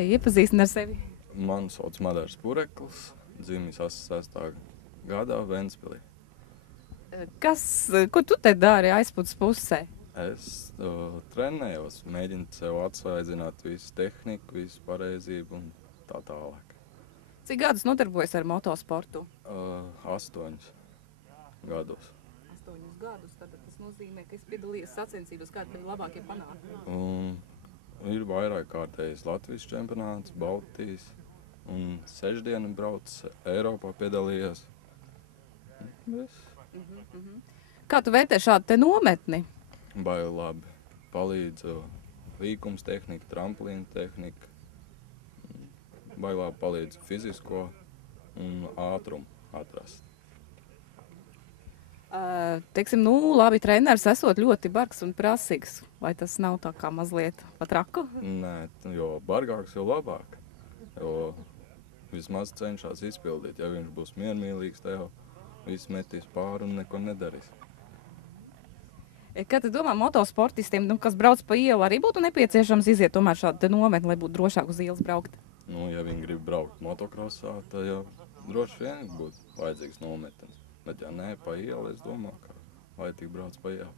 iepazīstina ar sevi. Mani sauc Madars Pureklis, dzimis 86. gadā Ventspilī. Ko tu te dari aizpūtas pusē? Es trenējos, mēģinu sev atsvaidzināt visu tehniku, visu pareizību un tā tālāk. Cik gadus nodarbojas ar motosportu? 8 gados. 8 gadus, tad tas nozīmē, ka es piedalījos sacensībās, kādi bija labākie panākumi. Ir vairāk kārtējis Latvijas čempionāts, Baltijas un 6 dienu braucis Eiropā piedalījies. Kā tu vērtē šādu te nometni? Baigi labi. Palīdz līkums tehnika, tramplīna tehnika. Baigi labi palīdz fizisko un ātrumu atrast. Teiksim, labi, treneris esot ļoti bargs un prasīgs. Vai tas nav tā kā mazliet pa traku? Nē, jo bargāks, jo labāk. Jo vismaz cenšas izpildīt. Ja viņš būs miermīlīgs, tev viss metīs pāri un neko nedarīs. Kā tu domā, motosportistiem, kas brauc pa ielu, arī būtu nepieciešams iziet tomēr šādu nometni, lai būtu drošāk uz ielas braukt? Ja viņi grib braukt motokrosā, tad jau droši vien būtu vajadzīgs nometnes. Bet ja nē, pa ielu, es domāju, ka vai tik brauc pa ielu.